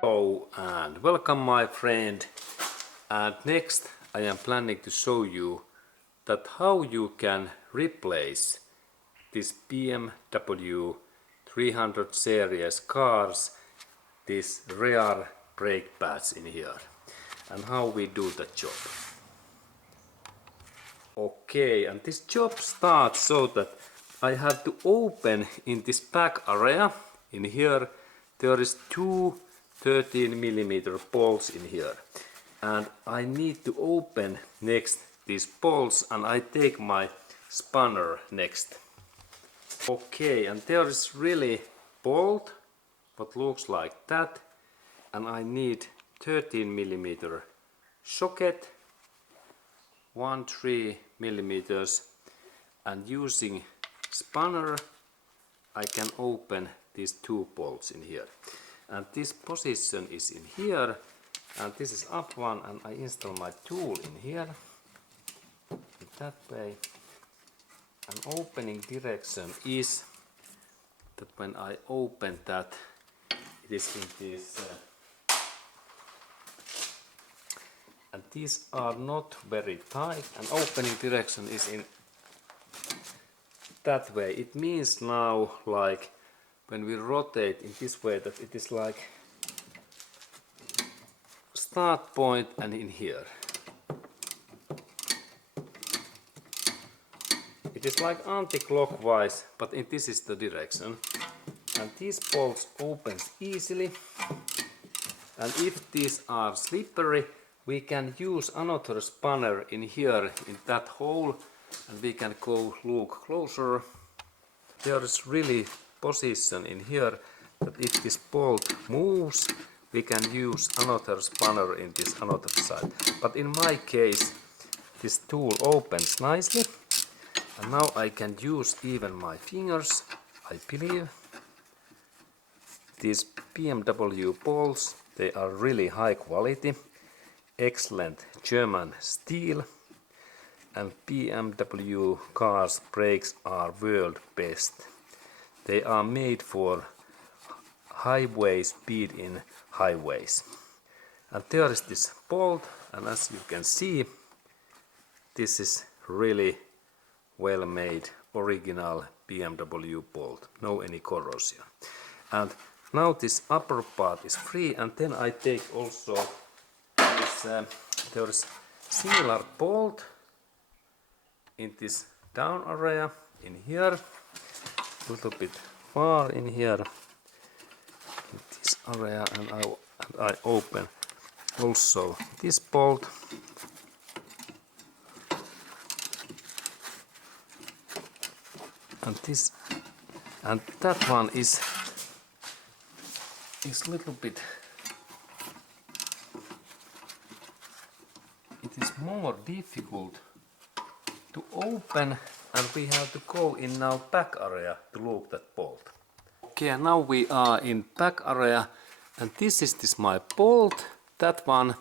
Hello and welcome my friend, and next I am planning to show you that how you can replace this BMW 300 series cars, this rear brake pads in here, and how we do the job. Okay, and this job starts so that I have to open in this back area. In here there is two 13mm bolts in here, and I need to open next these bolts, and I take my spanner next. Okay, and there is really bolt what looks like that, and I need 13mm socket, 1-3mm, and using spanner I can open these two bolts in here, and this position is in here, and this is up one, and I install my tool in here in that way, and opening direction is that when I open that, it is in this and these are not very tight, and opening direction is in that way. It means now, like when we rotate in this way, that it is like start point and in here. It is like anti-clockwise, but this is the direction. And these bolts opens easily, and if these are slippery, we can use another spanner in here in that hole, and we can go look closer. There is really position in here that if this bolt moves, we can use another spanner in this another side. But in my case, this tool opens nicely, and now I can use even my fingers, I believe. These BMW bolts, they are really high quality, excellent German steel, and BMW cars brakes are world best. They are made for highway speed in highways. And there is this bolt, and as you can see, this is really well made original BMW bolt, no any corrosion. And now this upper part is free, and then I take also this, there is similar bolt in this down area in here, a little bit far in here in this area, and I open also this bolt, and this, and that one is a little bit, it is more difficult to open, and we have to go in now back area to look that bolt. Okay, now we are in back area, and this is my bolt, that one,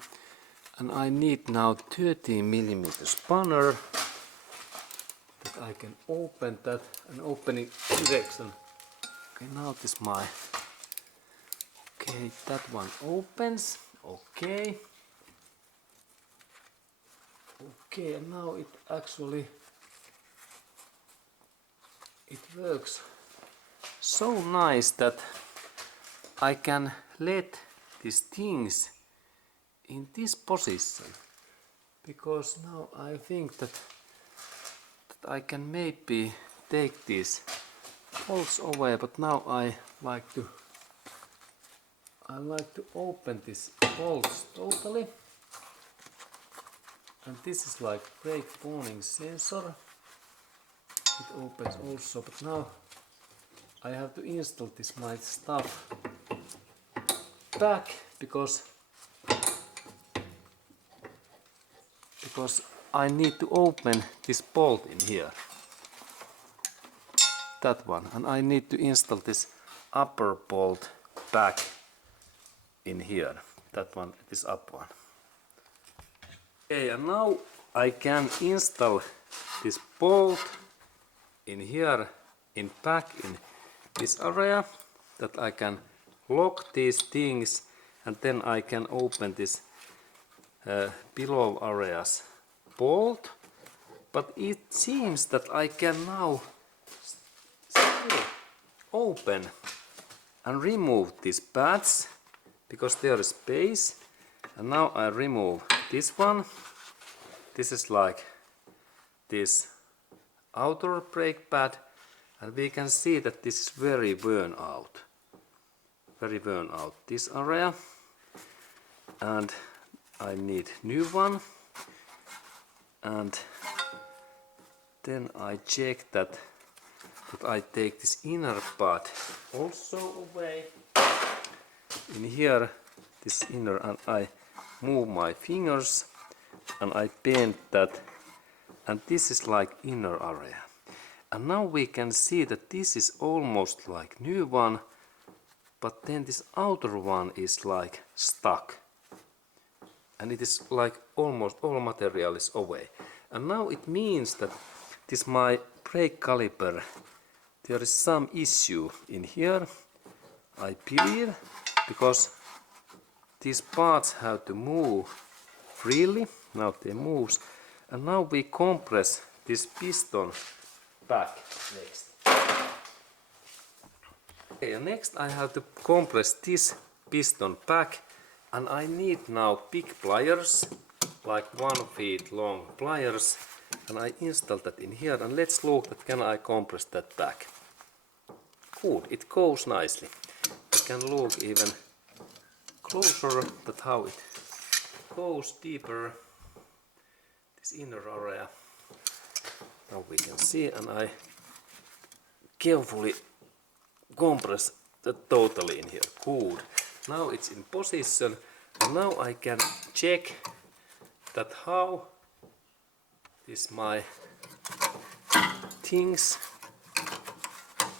and I need now 13mm spanner that I can open that, and opening direction. Okay, now this my, okay, that one opens, okay. Okay, and now it actually, it works so nice that I can let these things in this position, because now I think that I can maybe take these bolts away, but now I like to open this bolts totally. And this is like brake warning sensor. It opens also, but now I have to install this my stuff back because I need to open this bolt in here. That one, and I need to install this upper bolt back in here. That one, this up one. Okay, and now I can install this bolt in here in back in this area that I can lock these things, and then I can open this below areas bolt. But it seems that I can now still open and remove these pads because there is space. And now I remove this one. This is like this outer brake pad, and we can see that this is very worn out. Very worn out this area, and I need new one. And then I check that I take this inner part also away. In here, this inner, and I move my fingers and I bend that, and this is like inner area. And now we can see that this is almost like new one, but then this outer one is like stuck. And it is like almost all material is away. And now it means that this my brake caliper, there is some issue in here, I believe, because these parts have to move freely. Now they move, and now we compress this piston back next. Okay, and next I have to compress this piston back, and I need now big pliers, like 1 feet long pliers, and I install that in here, and let's look that can I compress that back. Good, it goes nicely. You can look even closer at how it goes deeper, this inner area. Now we can see, and I carefully compress that totally in here. Good. Now it's in position, and now I can check that how this my things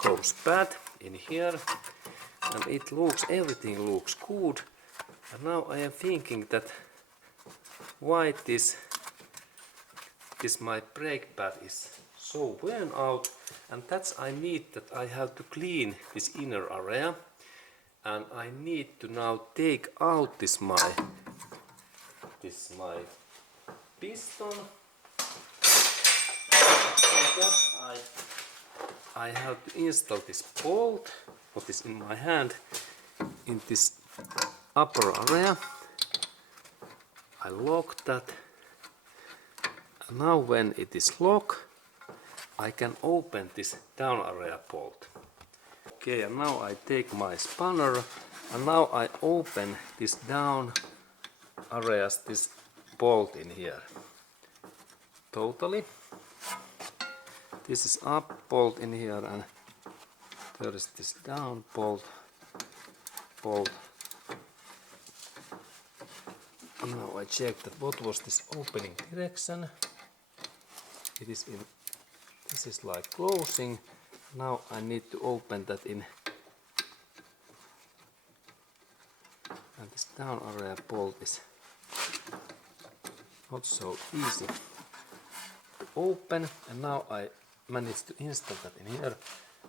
goes bad in here, and it looks, everything looks good. And now I am thinking that why this my brake pad is so worn out, and that's I need that I have to clean this inner area, and I need to now take out this my piston. And that I have to install this bolt, what is in my hand, in this upper area. I lock that, and now when it is locked, I can open this down area bolt. Okay, and now I take my spanner, and now I open this down areas, this bolt in here totally. This is up bolt in here, and there is this down bolt. Now I check that what was this opening direction. It is in, this is like closing. Now I need to open that in, and this down area bolt is not so easy to open, and now I managed to install that in here,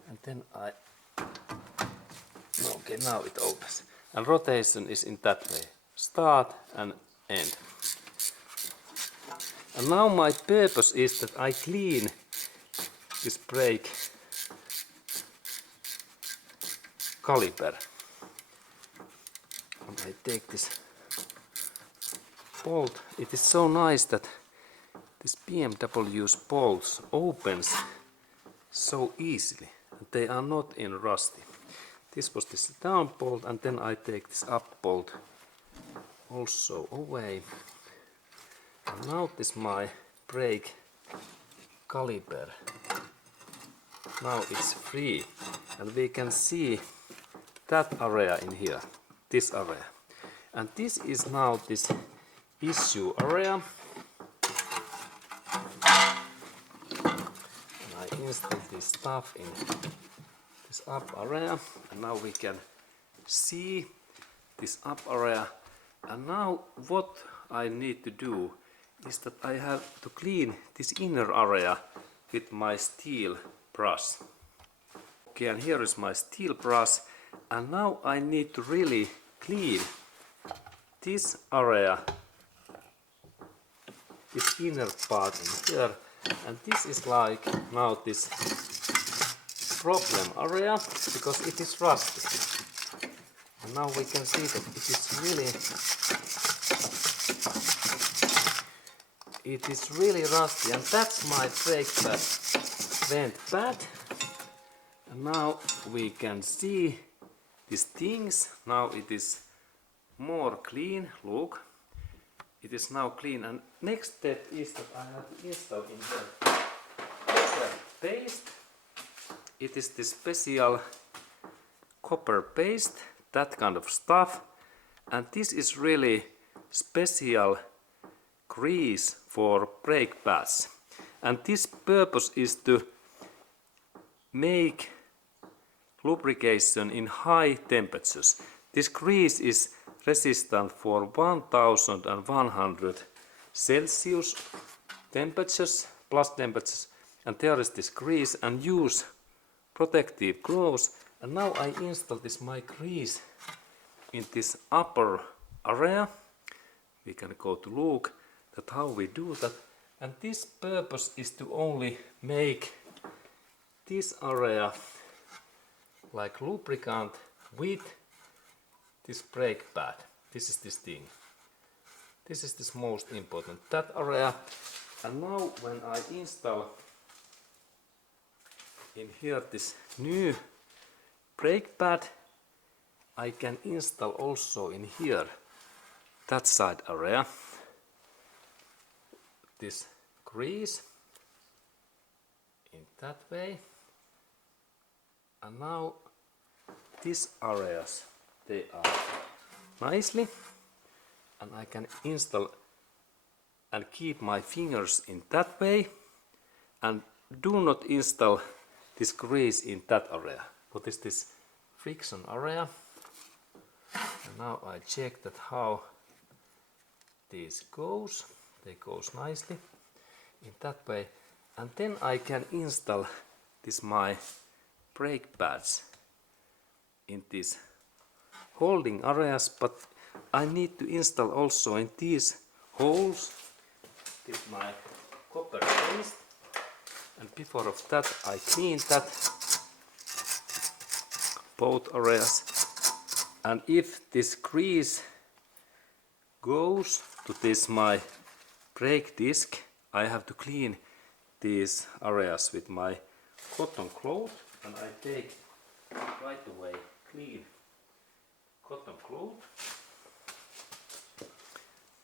and then I, okay, now it opens, and rotation is in that way, start and end. And now my purpose is that I clean this brake caliper, and I take this bolt. It is so nice that this BMW's bolts opens so easily, and they are not in rusty. This was this down bolt, and then I take this up bolt also away. And now this my brake caliper. Now it's free, and we can see that area in here, this area. And this is now this issue area. And I install this stuff in this up area, and now we can see this up area. And now what I need to do is that I have to clean this inner area with my steel brush. Okay, and here is my steel brush, and now I need to really clean this area, this inner part in here, and this is like now this problem area because it is rusty. And now we can see that it is really rusty, and that's my brake pad vent pad. And now we can see these things. Now it is more clean. Look, it is now clean. And next step is that I have to install in the paste. It is this special copper paste, that kind of stuff. And this is really special grease for brake pads. And this purpose is to make lubrication in high temperatures. This grease is resistant for 1100 Celsius temperatures, plus temperatures, and there is this grease, and use protective gloves. And now I install this my grease in this upper area. We can go to look at how we do that, and this purpose is to only make this area like lubricant with this brake pad. This is this thing. This is this most important, that area. And now when I install in here this new brake pad, I can install also in here that side area this grease in that way. And now these areas, they are nicely, and I can install and keep my fingers in that way, and do not install this grease in that area. What is this friction area? And now I check that how this goes. They goes nicely in that way, and then I can install this my brake pads in these holding areas, but I need to install also in these holes this my copper paste, and before of that I clean that both areas. And if this grease goes to this my brake disc, I have to clean these areas with my cotton cloth, and I take right away clean cotton cloth.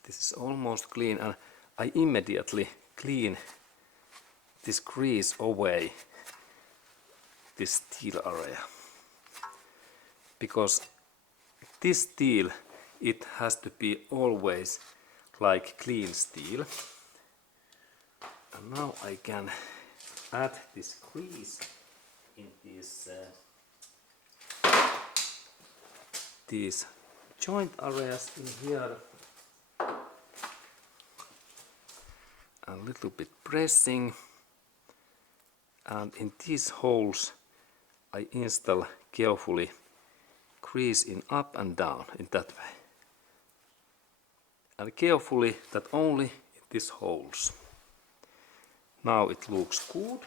This is almost clean, and I immediately clean this grease away, this steel area, because this steel, it has to be always like clean steel. And now I can add this grease in these joint areas in here. A little bit pressing, and in these holes I install carefully grease in up and down in that way, and carefully that only in these holes. Now it looks good,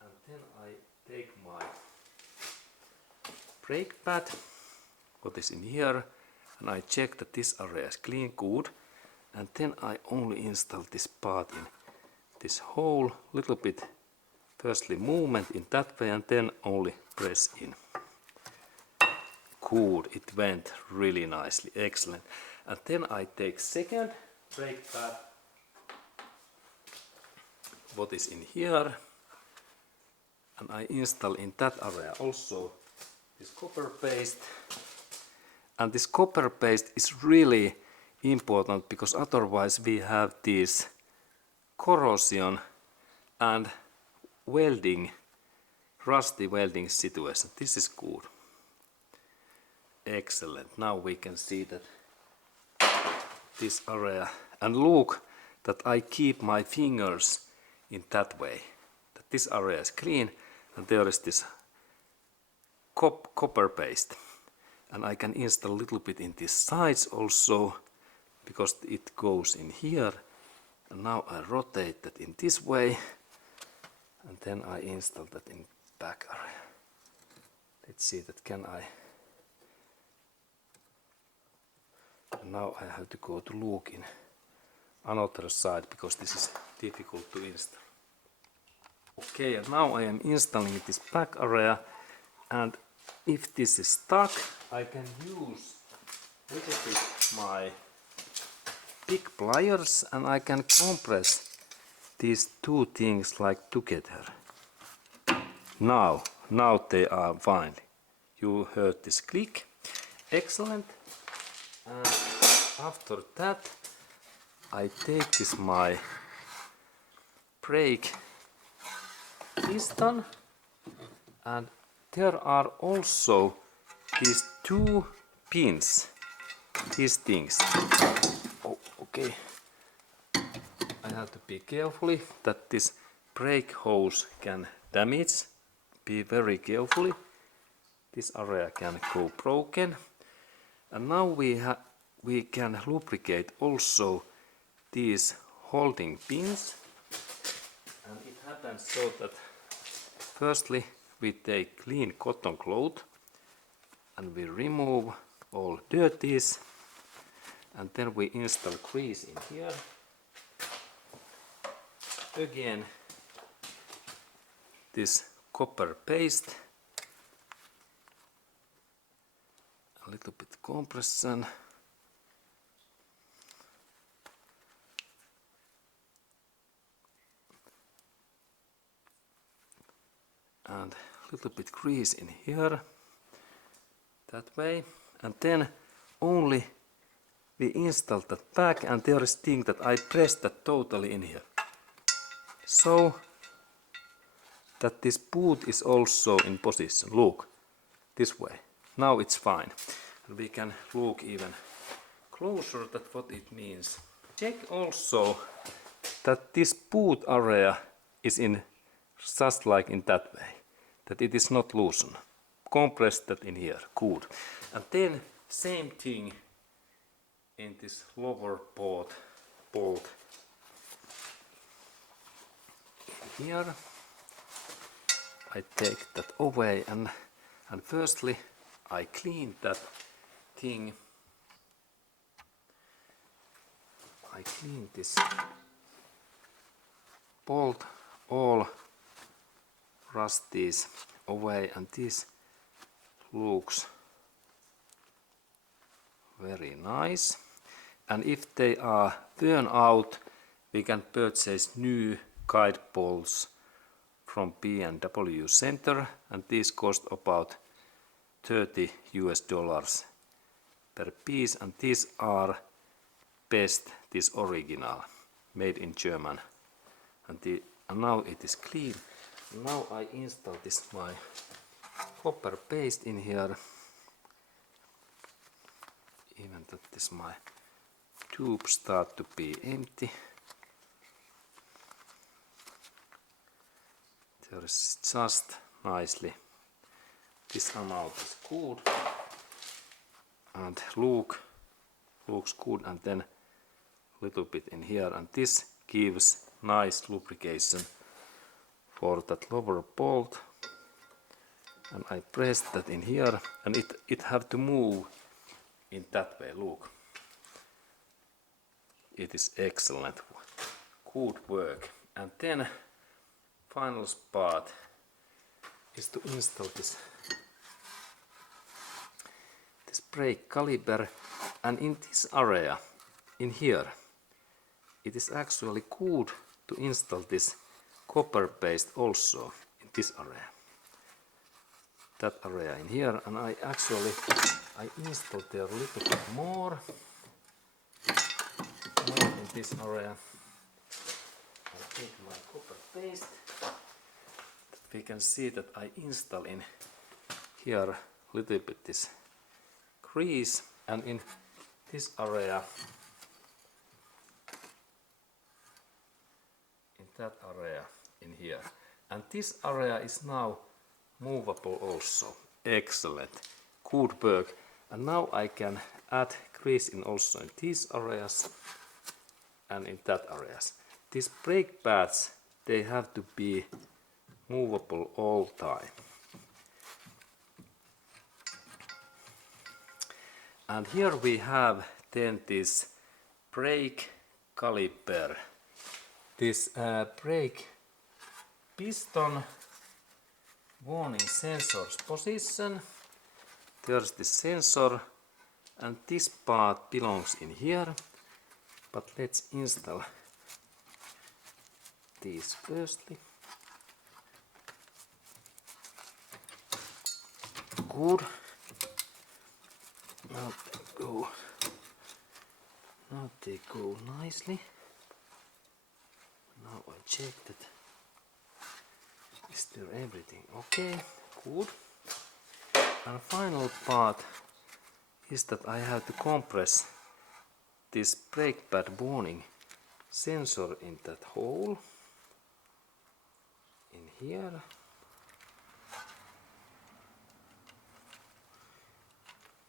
and then I take my brake pad, what is in here, and I check that this area is clean, good, and then I only install this part in this hole, little bit firstly movement in that way, and then only press in. Good, it went really nicely, excellent. And then I take second brake pad, what is in here, and I install in that area also this copper paste. And this copper paste is really important, because otherwise we have this corrosion and welding, rusty welding situation. This is good. Excellent. Now we can see that this area, and look that I keep my fingers in that way, that this area is clean, and there is this copper paste, and I can install a little bit in these sides also because it goes in here, and now I rotate that in this way, and then I install that in back area. Let's see that can I. And now I have to go to look in another side because this is difficult to install. Okay, and now I am installing this back area, and if this is stuck, I can use a little bit my big pliers and I can compress these two things like together. Now they are fine. You heard this click. Excellent. And after that, I take this my brake piston, and there are also these two pins, these things. Oh, okay. I have to be carefully that this brake hose can damage. Be very carefully. This area can go broken. And now we can lubricate also these holding pins. And it happens so that firstly we take clean cotton cloth and we remove all dirties, and then we install grease in here. Again this copper paste, a little bit compression, and a little bit grease in here, that way, and then only we install that back, and there is thing that I press that totally in here, so that this boot is also in position. Look, this way. Now it's fine. And we can look even closer at what it means. Check also that this boot area is in just like in that way, that it is not loosened. Compress that in here, good. And then same thing in this lower bolt in here. I take that away, and firstly I clean that thing. I clean this bolt, all rusties away, and this looks very nice. And if they are worn out, we can purchase new guide bolts from BMW Center, and these cost about $30 per piece, and these are best, this original, made in German. And now it is clean. Now I install this my copper paste in here, even that this my tube start to be empty. There is just nicely, this amount is good, and looks good, and then a little bit in here, and this gives nice lubrication for that lower bolt. And I press that in here, and it have to move in that way. Look, it is excellent, good work. And then final part is to install this brake caliper, and in this area in here it is actually good to install this copper paste also in this area, that area in here, and I installed there a little bit more in this area. I take my copper paste. We can see that I install in here a little bit this grease, and in this area, in that area in here, and this area is now movable also. Excellent. Good work. And now I can add grease in also in these areas and in that areas. These brake pads, they have to be movable all time. And here we have then this brake caliper. This brake piston warning sensor's position. There's the sensor and this part belongs in here. But let's install these firstly. Good. Now they go nicely. Now I check that. Is there everything okay? Good. And final part is that I have to compress this brake pad warning sensor in that hole. In here.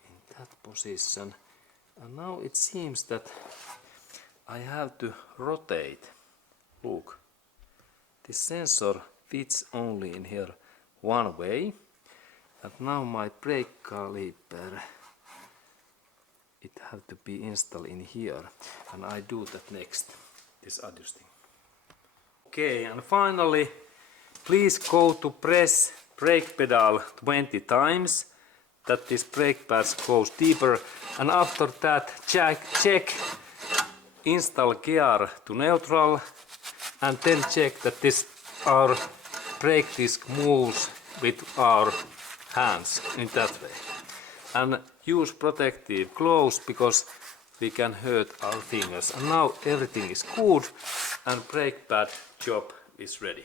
In that position. And now it seems that I have to rotate. Look. This sensor fits only in here one way. And now my brake caliper, it have to be installed in here, and I do that next, this adjusting. Okay, and finally, please go to press brake pedal 20 times, that this brake pads goes deeper, and after that check install gear to neutral, and then check that this our brake disc moves with our hands in that way. And use protective gloves because we can hurt our fingers. And now everything is good and brake pad job is ready.